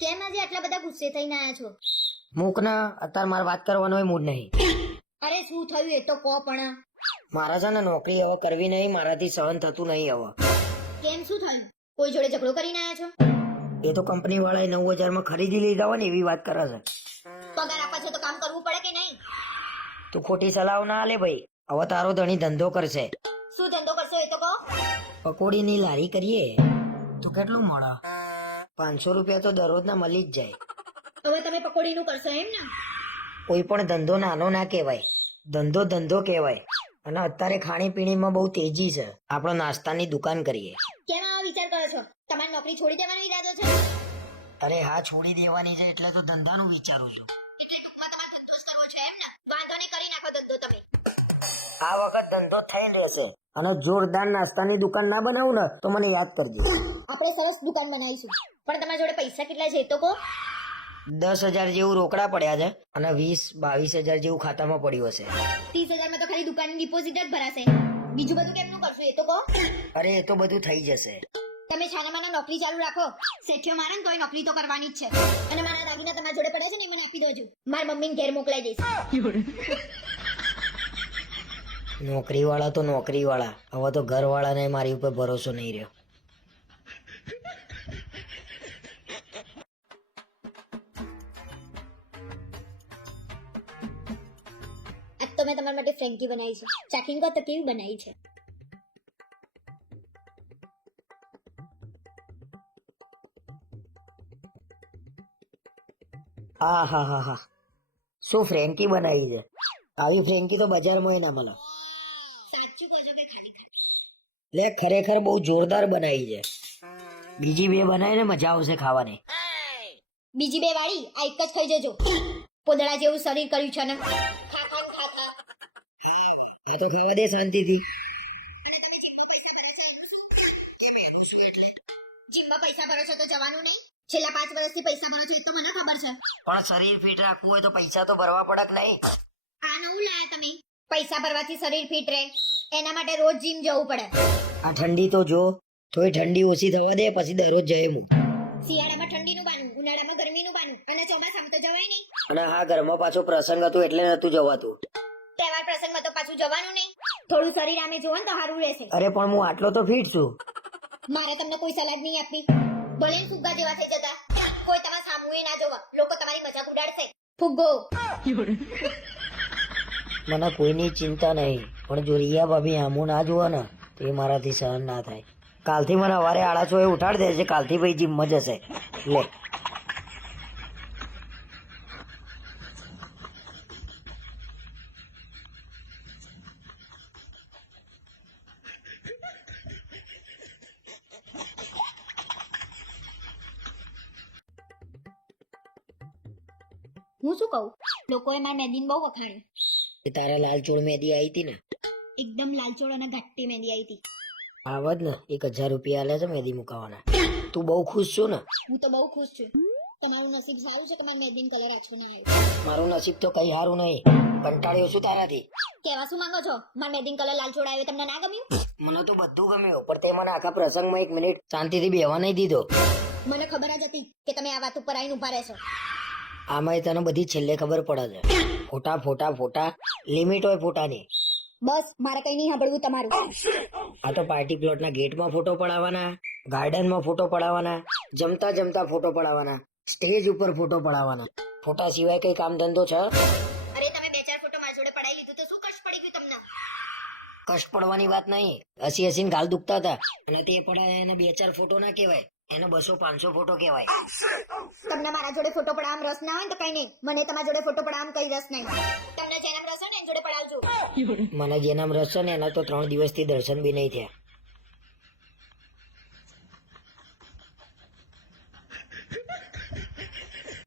કેમ આજે આટલા બધા ગુસ્સે થઈને આયા છો? મૂક ને, અત્યારે મારે વાત કરવાનો મૂડ નહીં. અરે શું થયું એ તો કહો પણ. મારા છે ને નોકરી હવે કરવી નહીં, મારાથી સહન થતું નહીં હવે. કેમ શું થયું? કોઈ જોડે ઝઘડો કરીને આયા છો? એ તો કંપની વાળાએ 9,000 માં ખરીદી લીધા હોય ને એવી વાત કરે છે. પગાર આપવા છે તો કામ કરવું પડે કે નહીં? તું ખોટી સલાહ ના આલે ભાઈ. હવે તારો ધણી ધંધો કરશે. શું ધંધો કરશો એ તો કહો. પકોડીની લારી કરીએ તો કેટલું મળે? 500 રૂપિયા તો દરરોજના મળી જ જાય. હવે તમે પકોડીનું કરશો એમ ને? કોઈ પણ ધંધો નાનો ના કહેવાય, ધંધો ધંધો કહેવાય. અને અત્યારે ખાણીપીણીમાં બહુ તેજી છે. આપણે નાસ્તાની દુકાન કરીએ. કેમ આવા વિચાર કરો છો? તમારી નોકરી છોડી દેવાનો ઈરાદો છે? અરે હા, છોડી દેવાની છે એટલે તો ધંધાનું વિચારું છું. એટલે ટૂંકમાં તમારે ધંધો જ કરવો છે એમ ને? વાંધો નહીં, કરી નાખો ધંધો તમે. આ વખત ધંધો થઈ રહેશે. અને જોરદાર નાસ્તાની દુકાન ના બનાવું ને તો મને યાદ કરજે. આપણે સરસ દુકાન બનાવીશું, પણ તમારી જોડે પૈસા કેટલા છે એ તો કહો. 10,000 જેવું રોકડા પડ્યા છે અને 20-22,000 જેવું ખાતામાં પડ્યું હશે. 30,000 માં તો ખાલી દુકાનની ડિપોઝિટ જ ભરાશે. બીજું બધું કેમનું કરશો એ તો કહો. અરે એ તો બધું થઈ જશે. તમે છાનામાના નોકરી ચાલુ રાખો. શેઠિયો મારે ને તોય નોકરી તો કરવાની જ છે. અને મારા દાગીના તમારા જોડે પડ્યા છે ને, મને આપી દેજો. મારી મમ્મીને ઘેર મોકલાઈ દઈશ. નોકરી વાળા તો નોકરી વાળા, હવે તો ઘર વાળાને મારી ઉપર ભરોસો નહીં રહ્યો. આજ તો મેં તમારા માટે ફ્રેન્કી બનાવી છે. ચાખીને કહો તો કેવી બનાવી છે? હા હા હા હા, શું ફ્રેન્કી બનાવી છે? આવી ફ્રેન્કી તો બજારમાં ના મળે. સાચું કહો છો કે ખાલી ખાલી? લે, ખરેખર બહુ જોરદાર બનાવી છે. બીજી બે બનાવીને મજા આવશે ખાવાની. બીજી બે વાળી આ એક જ ખાઈ જજો. પોદળા જેવું શરીર કર્યું છે ને. ખા ખા ખા ખા. આ તો ખાવા દે શાંતિથી. જીમમાં પૈસા ભરો છો તો જવાનું નહીં? છેલ્લા 5 વર્ષથી પૈસા ભરો છો એ તો મને ખબર છે. પણ શરીર ફિટ રાખવું હોય તો પૈસા તો ભરવા પડે કે નહીં? આ નવું લાયા તમે. પૈસા ભરવાથી શરીર ફિટ રહે, એના માટે રોજ જીમ જવું પડે. આ ઠંડી તો જો, થોડી ઠંડી ઓછી થવા દે પછી દરરોજ જઈએ હું. શિયાળામાં ઠંડીનું બાનું, ઉનાળામાં ગરમીનું બાનું, અને ચોમાસામાં તો જવાય નહીં. અને હા, ઘરમાં પાછો પ્રસંગ હતો એટલે નતું જવાતું. તહેવાર પ્રસંગમાં તો પાછું જવાનું નહીં. થોડું શરીર આમે જોવો ને તો સારું રહેશે. અરે પણ હું આટલો તો ફિટ છું. મારે તમને કોઈ સલાહ નહીં આપવી. ભલે ને ફુગ્ગા જેવા થઈ જતા, કોઈ તમારા સામુએ ના જોવા. લોકો તમારી મજાક ઉડાડશે. ફુગ્ગો. મને કોઈની ચિંતા નહીં, પણ જો રિયા ભાભી આમું ના જોવે ને તો એ મારાથી સહન ના થાય. કાલથી મને સવારે 6:30 ઉઠાડી દેશે. કાલથી ભાઈ જીમમાં જશે. લે, હું શું કહું? લોકોએ મારી મહેંદીને બહુ વખાણી. એ તારા લાલ ચોળ મેદી આવી હતી ને? એકદમ લાલચોળ અને ઘાટી મહેંદી આવી હતી. આવત ને 1,000 રૂપિયા આલે છે મહેંદી મુકાવાના. તું બહુ ખુશ છું ને? હું તો બહુ ખુશ છું. તમારું નસીબ સારું છે કે મારી મહેંદીનો કલર આછો ના આવ્યો. મારું નસીબ તો કઈ સારું નહીં. કંટાળ્યો છું તારાથી. કહેવા શું માંગો છો? મારી મહેંદીનો કલર લાલચોળ આવ્યો તમને ના ગમ્યું? મને તો બધું ગમ્યું, પણ તે મને આખા પ્રસંગમાં 1 મિનિટ શાંતિથી બેહવા નહીં દીધો. મને ખબર જ હતી કે તમે આ વાત ઉપર આવીને ઉભા રહેશો. આમાંય તને બધી છેલ્લે ખબર પડે છે. ફોટા ફોટા ફોટા, લિમિટ હોય ફોટાની. બસ મારે કઈ નહીં સાંભળવું તમારું. આ તો પાર્ટી પ્લોટના ગેટમાં ફોટો પડાવવાના, ગાર્ડનમાં ફોટો પડાવવાના, જમતા જમતા ફોટો પડાવવાના, સ્ટેજ ઉપર ફોટો પડાવવાના. ફોટા સિવાય કઈ કામ ધંધો છે? અરે તમે 2-4 ફોટો મારી જોડે પડાવી લીધું તો શું કષ્ટ પડી ગયું તમને? કષ્ટ પડવાની વાત નહીં. હસી હસીને ગાલ દુખતા હતા અને તે પડાયા એને 2-4 ફોટો ના કહેવાય, એને 200-500 ફોટો કહેવાય. તમને મારા જોડે ફોટો પડાવવામાં રસ ના હોય ને તો કઈ નહીં. મને તમારા જોડે ફોટો પડાવવામાં કઈ રસ નહીં. તમને જેનામ રસ હોય ને એની જોડે પડાવજો. મને જેનામ રસ છે ને એના તો 3 દિવસથી દર્શન બી નહીં થયા.